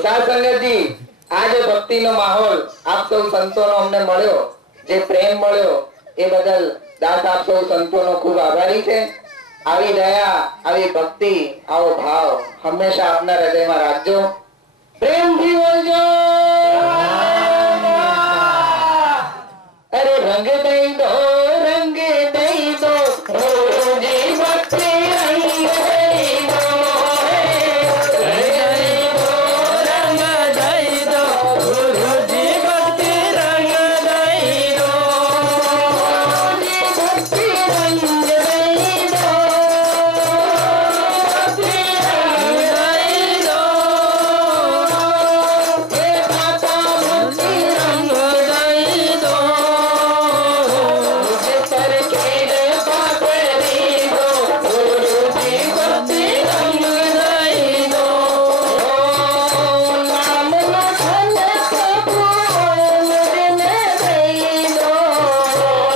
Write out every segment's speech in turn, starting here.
સાત સંગતજી આજે ભક્તિનો માહોલ આપ સૌ સંતોનો અમને મળ્યો, જે પ્રેમ મળ્યો એ બદલ દાસ આપ સૌ સંતોનો ખૂબ આભારી છે। આવી દયા, આવી ભક્તિ, આવો ભાવ હંમેશા આપના હૃદયમાં રાખજો। પ્રેમથી બોલજો। અરે રંગ દઈ દો, રંગ દઈ દો, રોજી ભક્તિ રંગ દઈ દો, रंग दई दो गुरुजी भक्ति रंग दई दो, भक्ति रंग दई दो, भक्ति रंग दई दो, हे माता भक्ति रंग दई दो, मुझे पर खेल पापड़ी दो, गुरुजी भक्ति रंग दई दो, नाम लखन कपूर मुझे दई दो,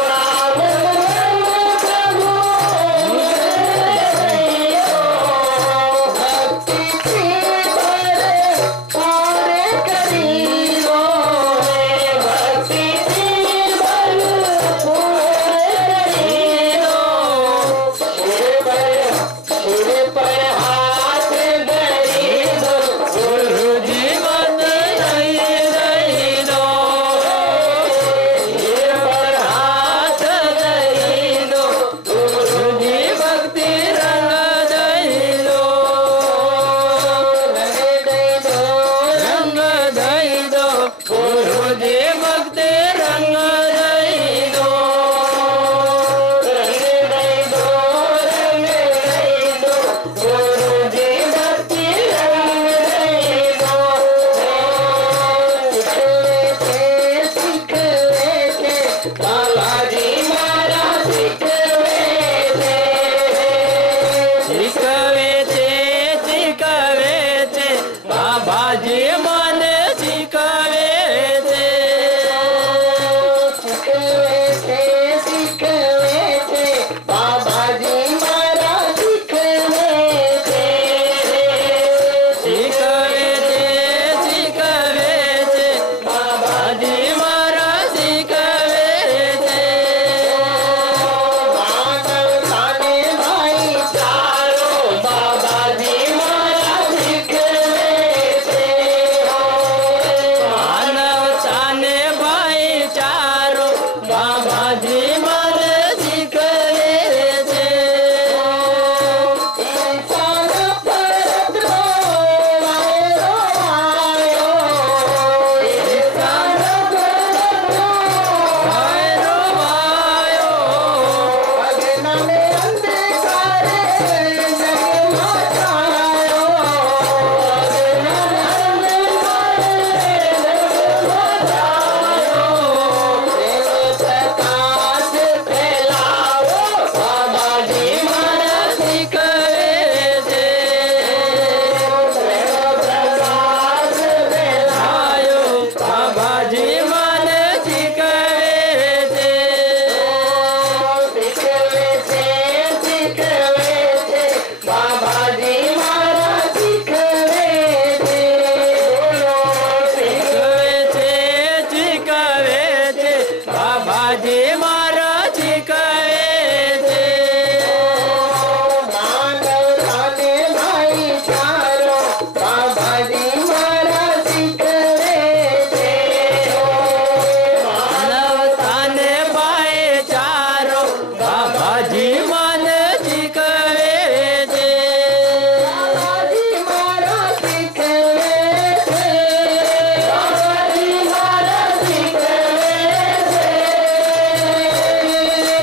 नाम लखन कपूर मुझे दई दो, भक्ति की पर पार करी दो, भक्ति की पर पूर करी दो, सिर पर हाथ धरी दो, गुरुजी भक्ति दई दई दो, सिर पर हाथ दई दो, गुरुजी भक्ति रंग दई दो, रंग दई दो, रंग दई दो, गुरुजी भक्ति रंग दई दो, रंग दई दो, रंग दई दो, गुरुजी भक्ति रंग दई दो, सिखवे थे बालाजी महाराज सिखवे थे, शिकवे थे बाबाजी मन शिकवे थे, सिखवे थे बाबाजी महाराज सिखवे थे, शिकवे थे बाबाजी महाराज शिकवे थे, मानव ताने भाई चारों बाबाजी महाराज सिखवे थे, मानव ताने भाई चारो बाबाजी मन शिकवे थे, इंसान परत रोवायो, इंसान परत भैरो भायो, अगन में अंधकार जगमगायो, अगन में अंधकार प्रकाश फैलाओ, बाबाजी महाराज शिकवे थे, प्रकाश फैलाओ, आयो बाबाजी मन शिकवे थे, सिखवे थे बाबाजी महाराज सिखवे थे, शिकवे थे बाबाजी महाराज शिकवे थे, मानव ताने भाई चारों बाबाजी महाराज सिखवे थे, मानव ताने भाई चारो बाबाजी मन शिकवे थे, बाबाजी महाराज सिखवे थे, बाबाजी महाराज सिखवे थे,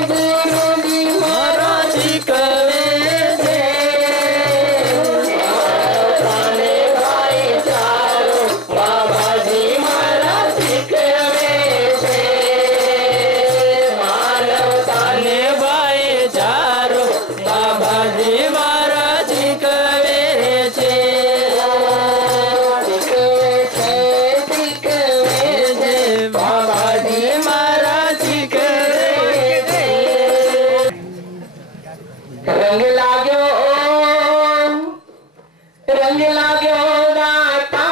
गुरुजी महाराज शिकवे थे, ताने भाई चारों बाबाजी महाराज सिखवे थे, मानव ताने भाई चारो बाबाजी महाराज शिकवे थे, सिखवे थे बाबाजी महाराज शिकवे थे, रंग लाग्यो दाता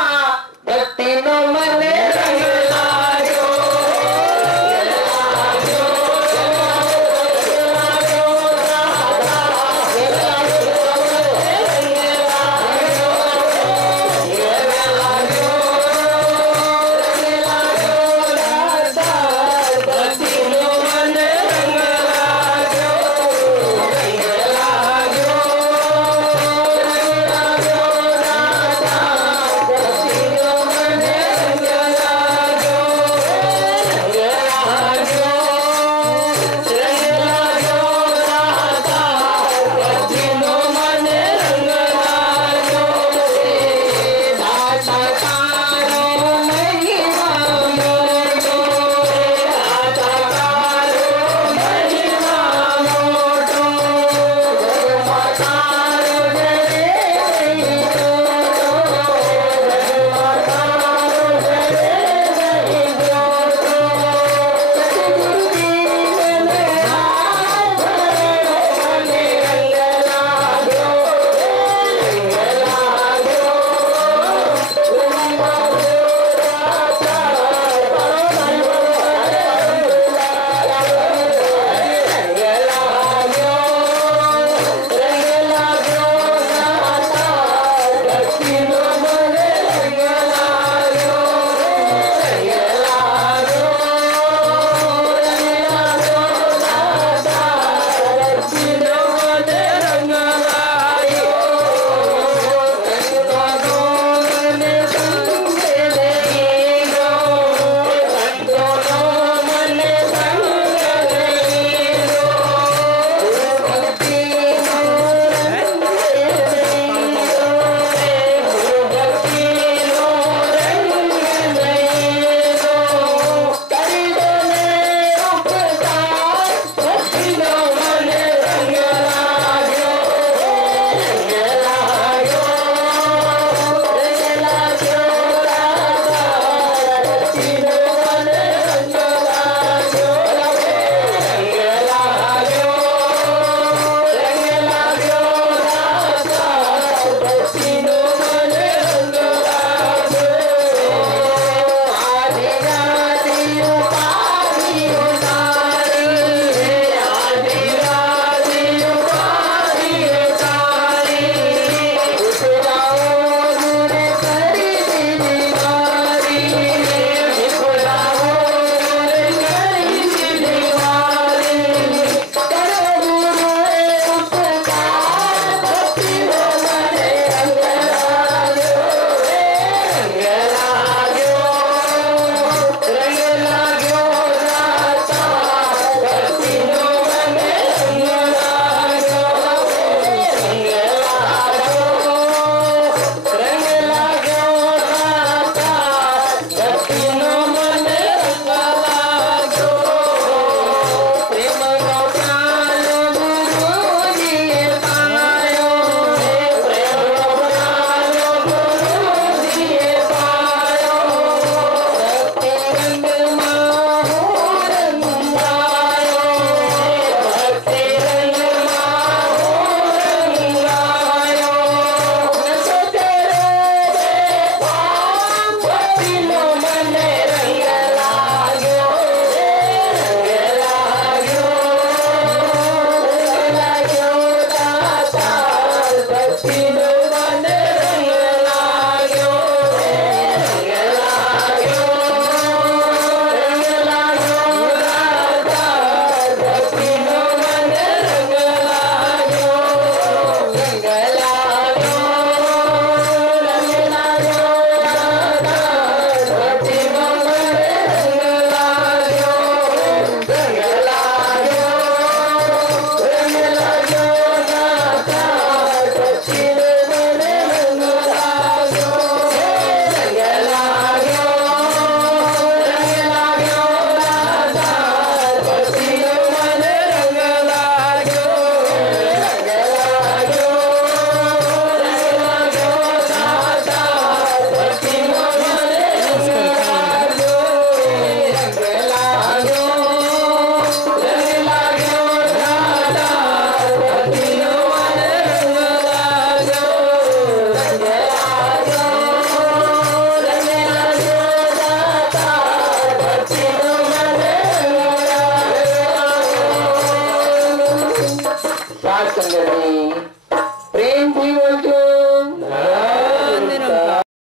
સંજયજી પ્રેમથી બોલજો